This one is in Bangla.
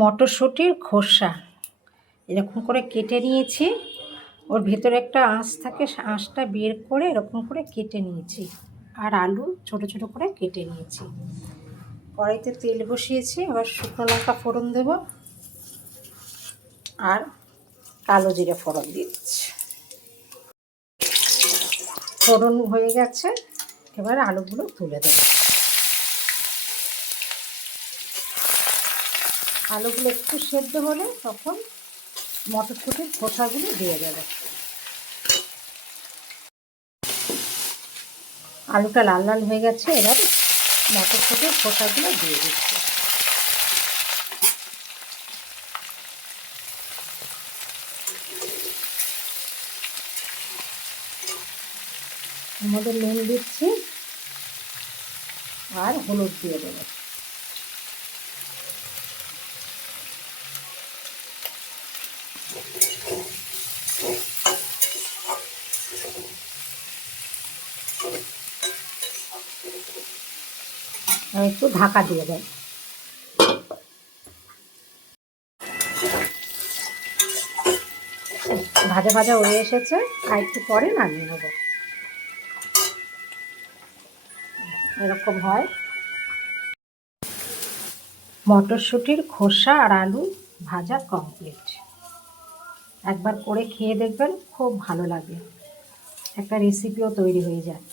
মটরশুঁটির খোসা এরকম করে কেটে নিয়েছি। ওর ভেতরে একটা আঁশ থাকে, আঁশটা বের করে এরকম করে কেটে নিয়েছি। আর আলু ছোট ছোট করে কেটে নিয়েছি। কড়াইতে তেল বসিয়েছি, এবার শুকনো লঙ্কা ফোড়ন দেব আর কালো জিরে ফোড়ন দিয়ে দিচ্ছি। ফোড়ন হয়ে গেছে, এবার আলুগুলো তুলে দেব। আলুগুলো একটু সেদ্ধ হলে তখন মটরশুঁটির খোসাগুলো দিয়ে দেবে। আলুটা লাল লাল হয়ে গেছে, এবার মটরশুঁটির খোসাগুলো দিয়ে দিচ্ছি। আমাদের নুন দিচ্ছি আর হলুদ দিয়ে দেবো। আর একটু ঢাকা দিয়ে দেব। ভাজা ভাজা হয়ে এসেছে, আর একটু পরে নামিয়ে নেব। এরকম হয়। মটরশুঁটির খোসা আর আলু ভাজা কমপ্লিট। একবার করে খেয়ে দেখবেন, খুব ভালো লাগে। একটা রেসিপিও তৈরি হয়ে যায়।